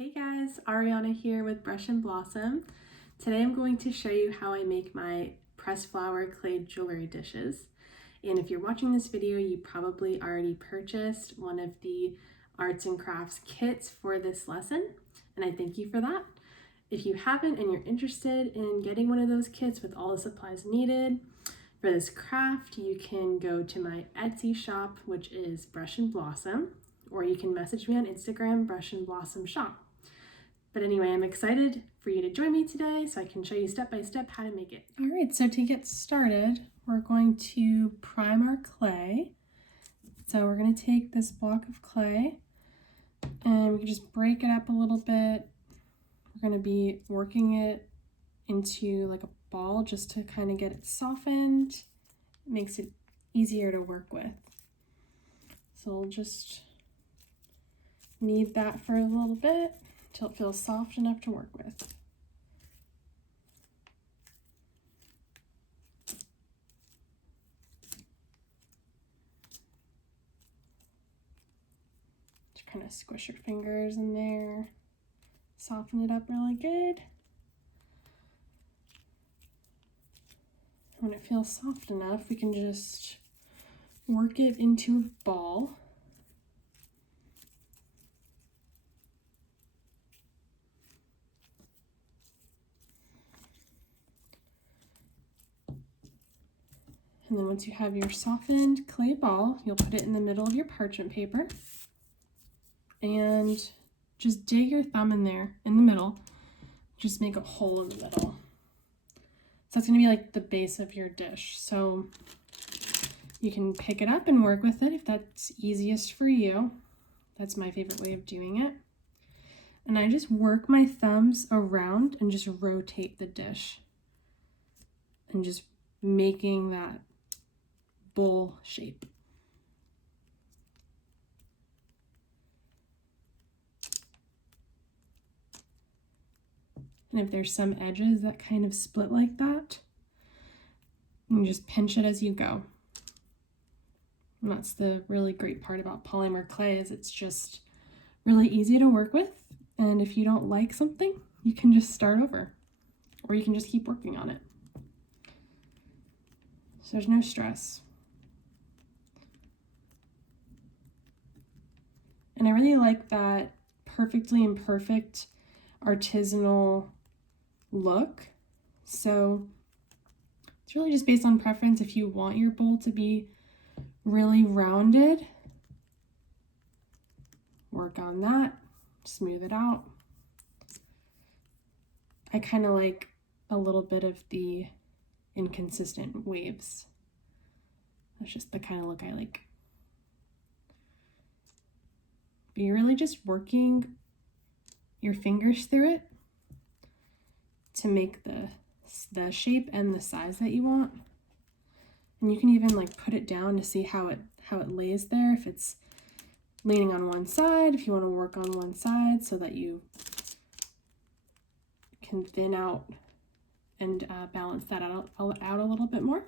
Hey guys, Ariana here with Brush and Blossom. Today I'm going to show you how I make my pressed flower clay jewelry dishes. And if you're watching this video, you probably already purchased one of the arts and crafts kits for this lesson, and I thank you for that. If you haven't and you're interested in getting one of those kits with all the supplies needed for this craft, you can go to my Etsy shop, which is Brush and Blossom, or you can message me on Instagram, Brush and Blossom Shop. But anyway, I'm excited for you to join me today so I can show you step by step how to make it. All right, so to get started, we're going to prime our clay. So we're going to take this block of clay and we can just break it up a little bit. We're going to be working it into like a ball just to kind of get it softened. It makes it easier to work with. So we'll just knead that for a little bit until it feels soft enough to work with. Just kind of squish your fingers in there, soften it up really good. When it feels soft enough, we can just work it into a ball. And then once you have your softened clay ball, you'll put it in the middle of your parchment paper and just dig your thumb in there in the middle. Just make a hole in the middle. So that's going to be like the base of your dish. So you can pick it up and work with it if that's easiest for you. That's my favorite way of doing it. And I just work my thumbs around and just rotate the dish and just making that bowl shape. And if there's some edges that kind of split like that, you can just pinch it as you go. And that's the really great part about polymer clay, is it's just really easy to work with. And if you don't like something, you can just start over, or you can just keep working on it. So there's no stress. And I really like that perfectly imperfect artisanal look. So it's really just based on preference. If you want your bowl to be really rounded, work on that, smooth it out. I kind of like a little bit of the inconsistent waves. That's just the kind of look I like. But you're really just working your fingers through it to make the shape and the size that you want. And you can even like put it down to see how it lays there, if it's leaning on one side, if you want to work on one side so that you can thin out and balance that out a little bit more.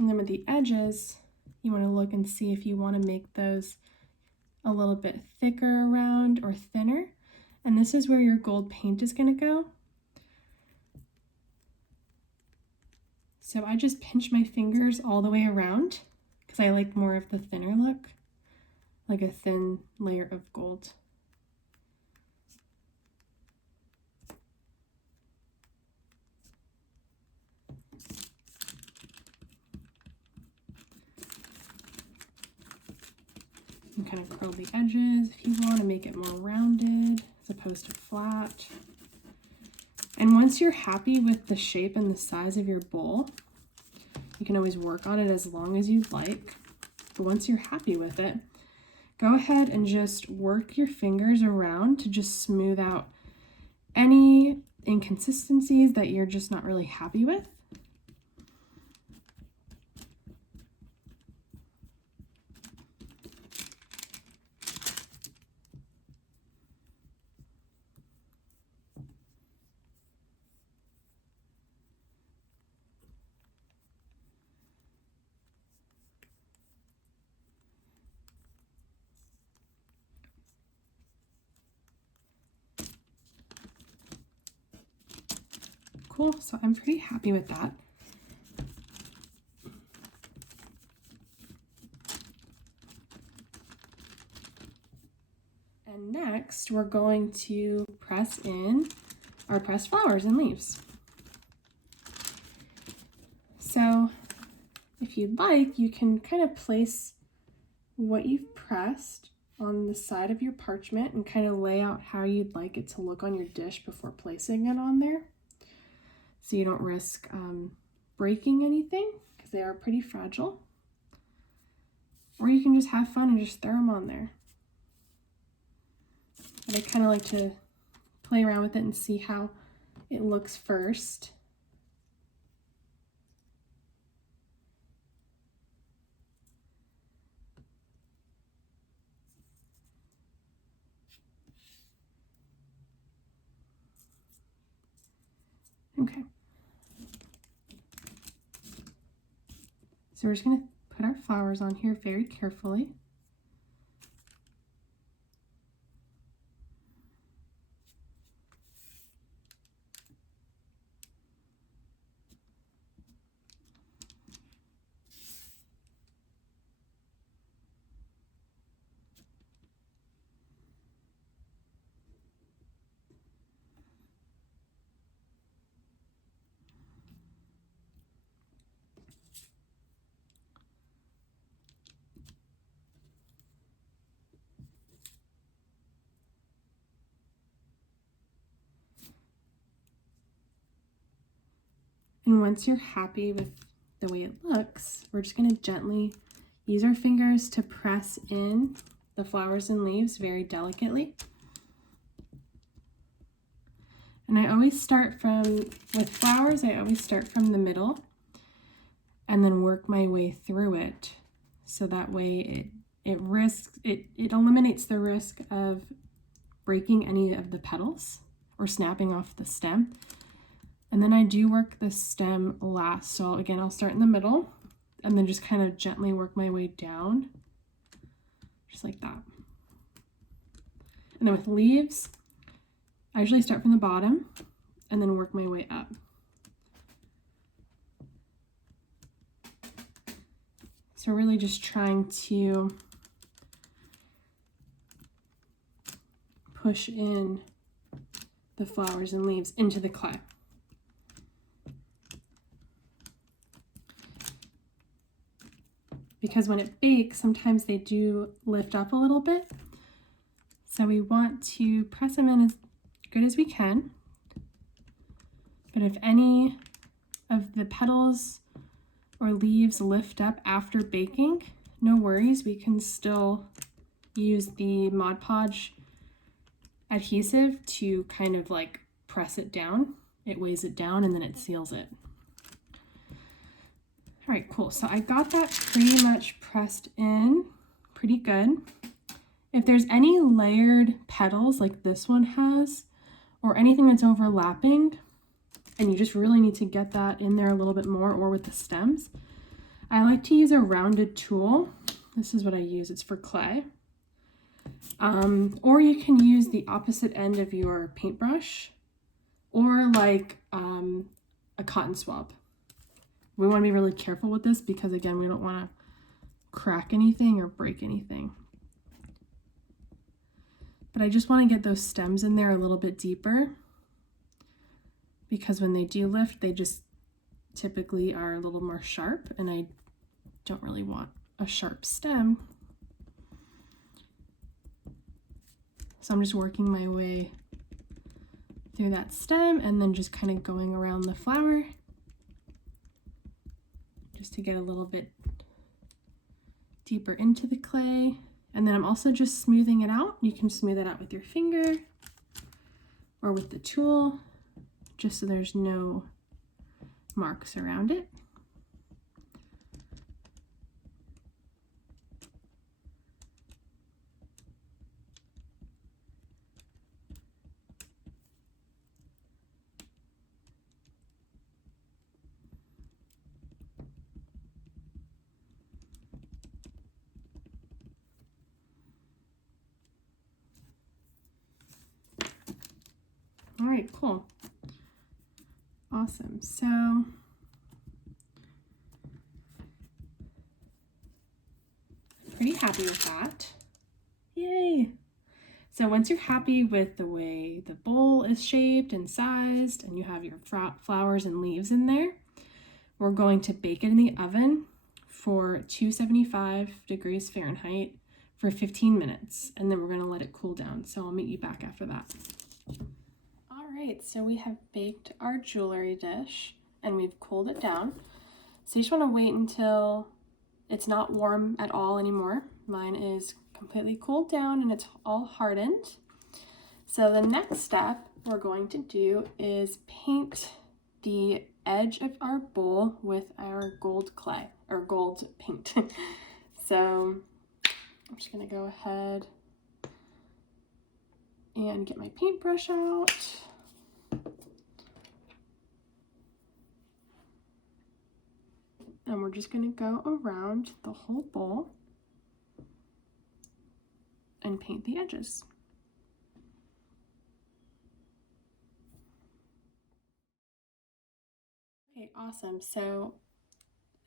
And then with the edges, you want to look and see if you want to make those a little bit thicker around or thinner. And this is where your gold paint is going to go. So I just pinch my fingers all the way around because I like more of the thinner look, like a thin layer of gold. And kind of curl the edges if you want to make it more rounded as opposed to flat. And once you're happy with the shape and the size of your bowl, you can always work on it as long as you'd like. But once you're happy with it, go ahead and just work your fingers around to just smooth out any inconsistencies that you're just not really happy with. cool. So I'm pretty happy with that. And next we're going to press in our pressed flowers and leaves. So if you'd like, you can kind of place what you've pressed on the side of your parchment and kind of lay out how you'd like it to look on your dish before placing it on there, so you don't risk breaking anything because they are pretty fragile. Or you can just have fun and just throw them on there. But I kind of like to play around with it and see how it looks first. Okay. So we're just going to put our flowers on here very carefully. And once you're happy with the way it looks, we're just going to gently use our fingers to press in the flowers and leaves very delicately. And I always start with flowers, I always start from the middle and then work my way through it. So that way it eliminates the risk of breaking any of the petals or snapping off the stem. And then I do work the stem last. So again, I'll start in the middle and then just kind of gently work my way down, just like that. And then with leaves, I usually start from the bottom and then work my way up. So really just trying to push in the flowers and leaves into the clay. Because when it bakes, sometimes they do lift up a little bit. So we want to press them in as good as we can. But if any of the petals or leaves lift up after baking, no worries, we can still use the Mod Podge adhesive to kind of like press it down. It weighs it down and then it seals it. All right, cool. So I got that pretty much pressed in pretty good. If there's any layered petals like this one has, or anything that's overlapping, and you just really need to get that in there a little bit more, or with the stems, I like to use a rounded tool. This is what I use. It's for clay. Or you can use the opposite end of your paintbrush, or like a cotton swab. We want to be really careful with this because, again, we don't want to crack anything or break anything. But I just want to get those stems in there a little bit deeper, because when they do lift, they just typically are a little more sharp, and I don't really want a sharp stem. So I'm just working my way through that stem and then just kind of going around the flower just to get a little bit deeper into the clay. And then I'm also just smoothing it out. You can smooth it out with your finger or with the tool, just so there's no marks around it. All right, cool. Awesome. So I'm pretty happy with that. Yay! So once you're happy with the way the bowl is shaped and sized and you have your flowers and leaves in there, we're going to bake it in the oven for 275 degrees Fahrenheit for 15 minutes, and then we're going to let it cool down. So I'll meet you back after that. All right, so we have baked our jewelry dish and we've cooled it down. So you just want to wait until it's not warm at all anymore. Mine is completely cooled down and it's all hardened. So the next step we're going to do is paint the edge of our bowl with our gold clay or gold paint. So I'm just going to go ahead and get my paintbrush out. And we're just going to go around the whole bowl and paint the edges. Okay, awesome. So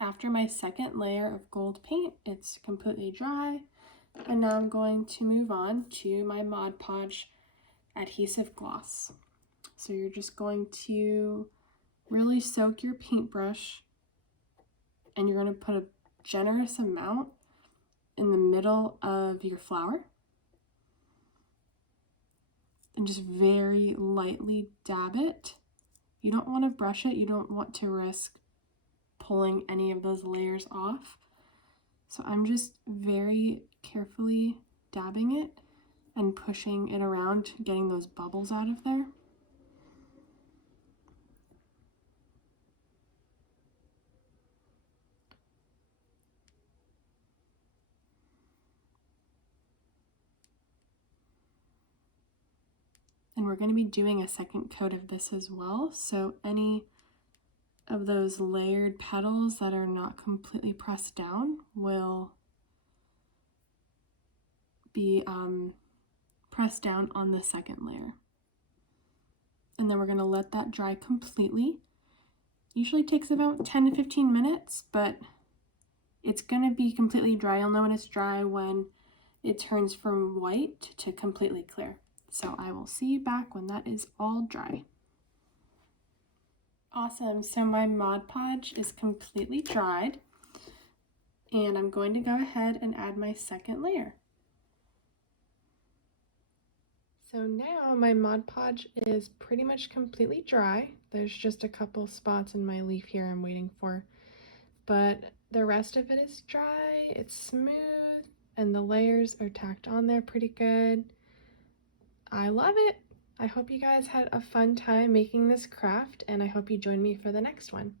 after my second layer of gold paint, it's completely dry. And now I'm going to move on to my Mod Podge adhesive gloss. So you're just going to really soak your paintbrush and you're going to put a generous amount in the middle of your flower and just very lightly dab it. You don't want to brush it. You don't want to risk pulling any of those layers off. So I'm just very carefully dabbing it and pushing it around, getting those bubbles out of there. And we're going to be doing a second coat of this as well. So any of those layered petals that are not completely pressed down will be pressed down on the second layer. And then we're going to let that dry completely. Usually takes about 10 to 15 minutes, but it's going to be completely dry. You'll know when it's dry when it turns from white to completely clear. So I will see you back when that is all dry. Awesome, so my Mod Podge is completely dried and I'm going to go ahead and add my second layer. So now my Mod Podge is pretty much completely dry. There's just a couple spots in my leaf here I'm waiting for, but the rest of it is dry, it's smooth, and the layers are tacked on there pretty good. I love it! I hope you guys had a fun time making this craft, and I hope you join me for the next one.